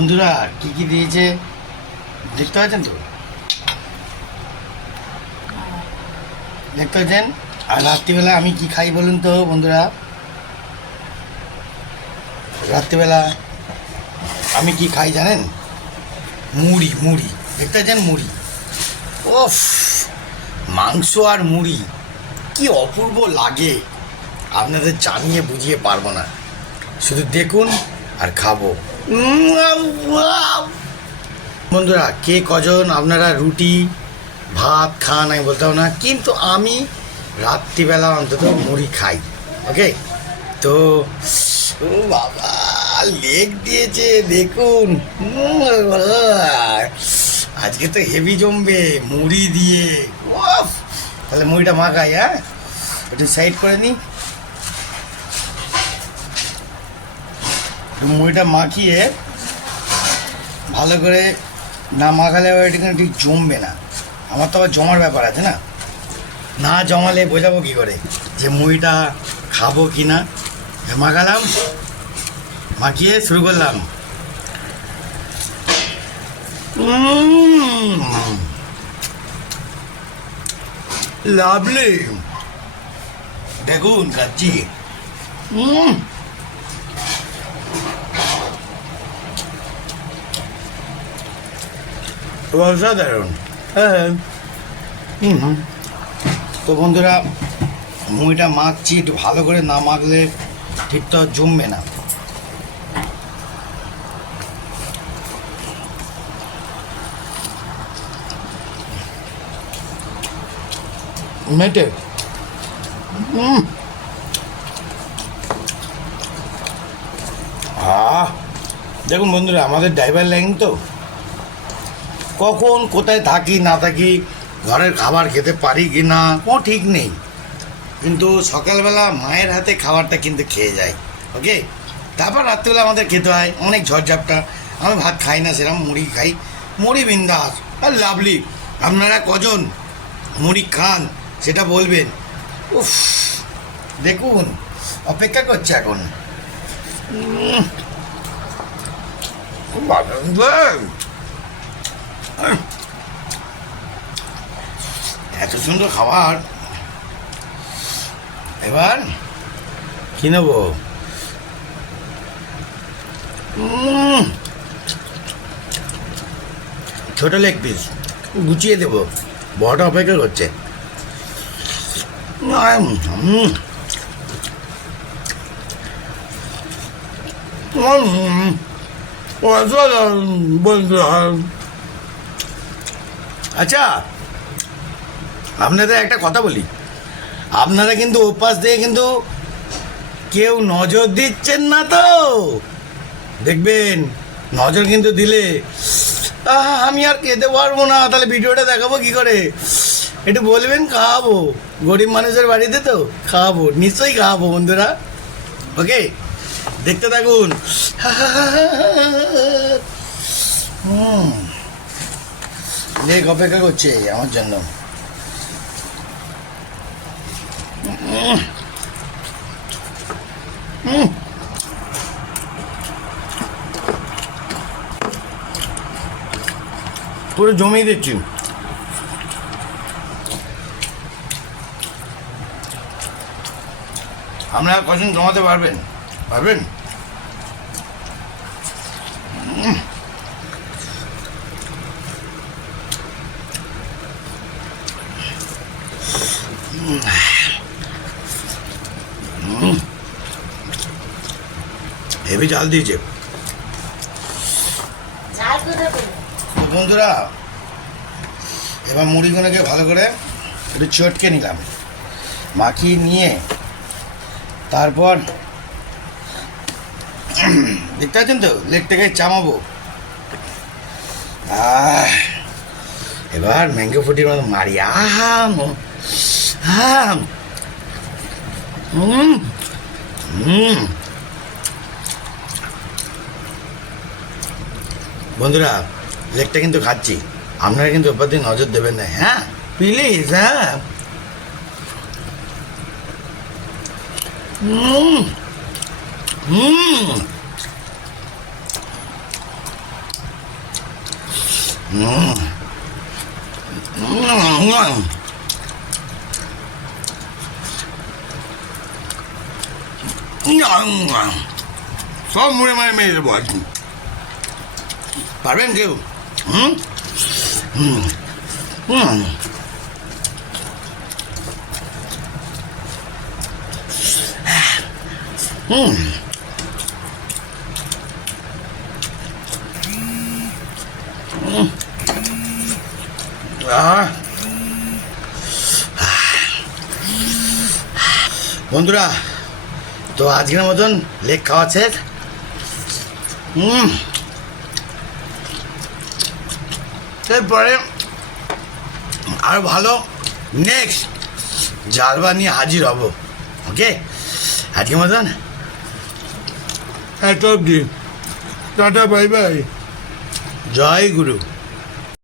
বন্ধুরা কি কি দিয়েছে দেখতে পাচ্ছেন তো, দেখতে পাচ্ছেন। আর রাত্রিবেলা আমি কি খাই বলুন তো বন্ধুরা, রাত্রিবেলা আমি কি খাই জানেন? মুড়ি, মুড়ি দেখতে পাচ্ছেন, মুড়ি। ওফ, মাংস আর মুড়ি কি অপূর্ব লাগে আপনাদের জানিয়ে বুঝিয়ে পারবো না, শুধু দেখুন আর খাবো। বন্ধুরা কে কজন আপনারা রুটি ভাত খান আমি বলতাম না, কিন্তু আমি রাত্রিবেলা অন্তত মুড়ি খাই। ওকে, তো ও বাবা লেগ দিয়েছে দেখুন। আজকে তো হেভি জমবে মুড়ি দিয়ে। ওফ, তাহলে মুড়িটা মাখাই, হ্যাঁ একটু সাইড করে নিই। মুড়িটা মাখিয়ে ভালো করে না মাখালে আবার এটা কিন্তু ঠিক জমবে না। আমার তো আবার জমার ব্যাপার আছে না, না জমালে বোঝাবো কী করে যে মুড়িটা খাবো কি না। মাখালাম, মাখিয়ে শুরু করলাম। লাভলি, দেখুন খাচ্ছি। অসাধারণ। হ্যাঁ, তো বন্ধুরা মুড়িটা মাখছি, একটু ভালো করে না মাখলে ঠিক তো জমবে না। মেটে দেখুন বন্ধুরা, আমাদের ড্রাইভার লাইন তো, কখন কোথায় থাকি না থাকি, ঘরের খাবার খেতে পারি কি না কোনো ঠিক নেই, কিন্তু সকালবেলা মায়ের হাতে খাবারটা কিন্তু খেয়ে যায়। ওকে, তারপর রাত্রিবেলা আমাদের খেতে হয় অনেক ঝড়ঝাপটা। আমি ভাত খাই না সেরকম, মুড়ি খাই, মুড়ি বিন্দাস আর লাভলি। আপনারা কজন মুড়ি খান সেটা বলবেন। উফ, দেখুন অপেক্ষা করছে এখন। খুব আনন্দ। এত সুন্দর খাবার, এবার কি নেব? ছোট লেগ পিস গুছিয়ে দেবো, বড়টা অপেক্ষা করছে। আচ্ছা, আপনাদের একটা কথা বলি, আপনারা কিন্তু ওপাশ দিয়ে কিন্তু কেউ নজর দিচ্ছেন না তো, দেখবেন নজর কিন্তু দিলে আমি আর খেতে পারবো না, তাহলে ভিডিওটা দেখাবো কি করে? একটু বলবেন, খাওয়াবো, গরিব মানুষের বাড়িতে তো খাওয়াবো, নিশ্চয়ই খাওয়াবো বন্ধুরা। ওকে, দেখতে থাকুন। লেগ অপেক্ষা করছে আমার জন্য। পুরো জমিয়ে দিচ্ছি। আপনারা কজন জমাতে পারবেন? পারবেন? হেভি জাল দিয়েছে তো বন্ধুরা। এবার মুড়িগুলোকে ভালো করে একটু চটকে নিলাম, মাখিয়ে নিয়ে তারপর দেখতে পাচ্ছেন তো লেগটাকে চামাবো। এবার ম্যাঙ্গো ফুটির মতো মারি। বন্ধুরা লেগটা কিন্তু খাচ্ছি, আপনারা কিন্তু ওপর দিয়ে নজর দেবেন না, হ্যাঁ প্লিজ। হ্যাঁ, উম, উম, সব মুড়ে মারে মেরে দেবো আর কি। পারবেন কেউ? হুম হুম হুম হুম আহ, বন্ধুরা, তো আজকের মতন লেগ খাওয়া শেষ। এরপরে আর ভালো নেক্সট জালবা নিয়ে হাজির হব। ওকে, আজকের মতন এত অবধি, টাটা, বাই বাই, জয় গুরু।